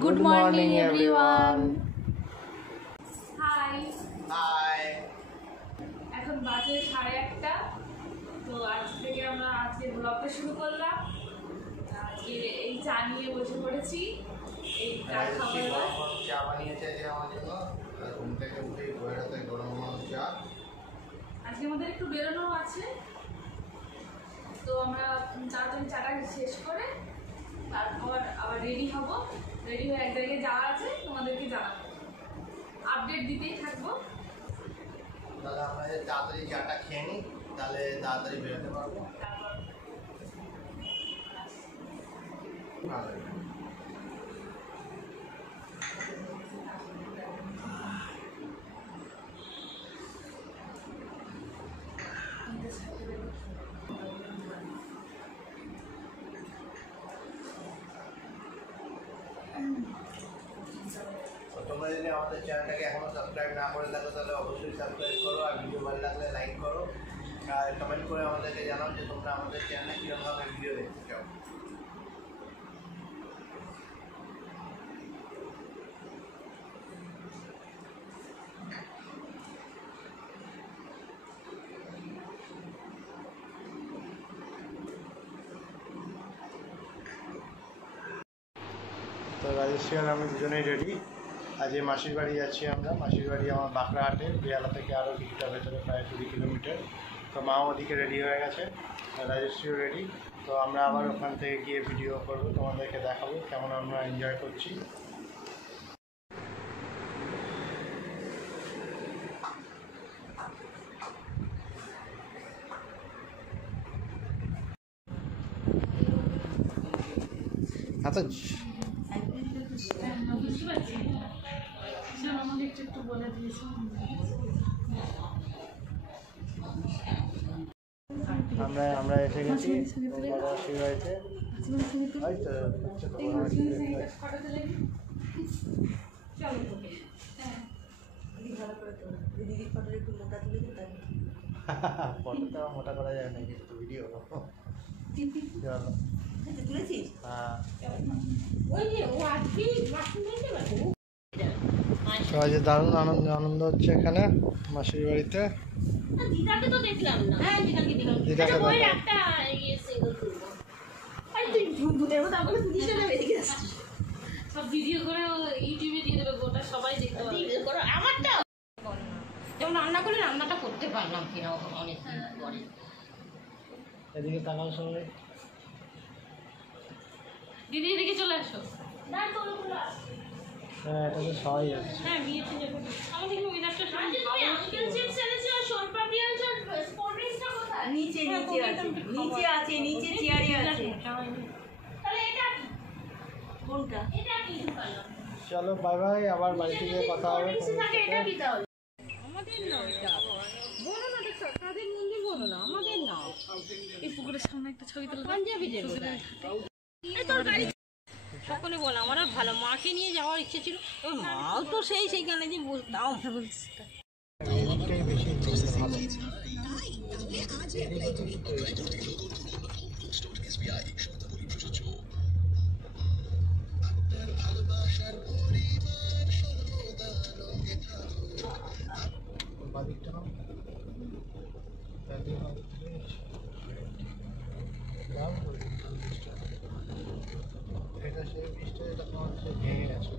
Good morning everyone. Hi. Hi. এখন বাজে 1:30। তো আজ থেকে আমরা আজকে ব্লগটা শুরু করলাম। আজকে এই চা নিয়ে বসে পড়েছি। এই চা খাওয়া চা বানিয়েছে যে আমার জন্য ঘুম থেকে উঠে ঘরেতে গরম চা। আজকে আমাদের একটু বেরোনো আছে, তো আমরা তাড়াতাড়ি চাটা শেষ করে তারপর আবার রেডি হব। রেডি হয়ে এক জায়গায় যাওয়া আছে, তোমাদেরকে জানাবো, আপডেট দিতেই থাকবো। তাহলে আমরা তাড়াতাড়ি চাটা খেয়ে নিই, তাহলে তাড়াতাড়ি বেরোতে পারবো। ভালো। তোমরা যদি আমাদের চ্যানেলটাকে এখনও সাবস্ক্রাইব না করে থাকো তাহলে অবশ্যই সাবস্ক্রাইব করো, আর ভিডিও ভালো লাগলে লাইক করো, আর কমেন্ট করে আমাদেরকে জানাও যে তোমরা আমাদের চ্যানেলে কীরকম ধরনের ভিডিও দেখতে চাও। তো রাজেশ্রী আর আমি দুজনেই রেডি। আজ মাসির বাড়ি যাচ্ছি আমরা। মাসির বাড়ি আমার বাঁকড়াহাটে, বেহালা থেকে আরও কিছুটা ভেতরে, প্রায় 20 কিলোমিটার। তো মাও ওদিকে রেডি হয়ে গেছে, রাজেশ্রীও রেডি। তো আমরা আবার ওখান থেকে গিয়ে ভিডিও করবো, তোমাদেরকে দেখাবো কেমন আমরা এনজয় করছি। আচ্ছা, আমরা এসে গেছি মাসির বাড়িতে। ফটোটা মোটা করা যায় না কিন্তু ভিডিও আজ দারুণ আনন্দ হচ্ছে এখানে মাসির বাড়িতে। রান্না করে রান্নাটা করতে পারলাম কিনা অনেকদিন পরে। এদিকে তাকাও সবাই। দিদি এদিকে চলে আসো। হ্যাঁ, এটা তো সবাই আছে। হ্যাঁ, বিয়েতে যাবো। আমাদের ওয়েদারটা নিচে আছে, নিচে চেয়ারে আছে। কোনটা? চলো বাই বাই, আবার বাড়িতে গিয়ে কথা হবে। আমাদের না, বলো না, কাদের মন্দির বলো না, আমাদের না। এই পুকুরের সামনে একটা ছবি তুলে পাঞ্জাবিদের সকলে বলে আমার আর ভালো। মাকে নিয়ে যাওয়ার ইচ্ছে ছিল, মাও তো সেইখানে যে বলতাম এটা সেই বৃষ্টি, এটা তোমার ভেঙে গেছে।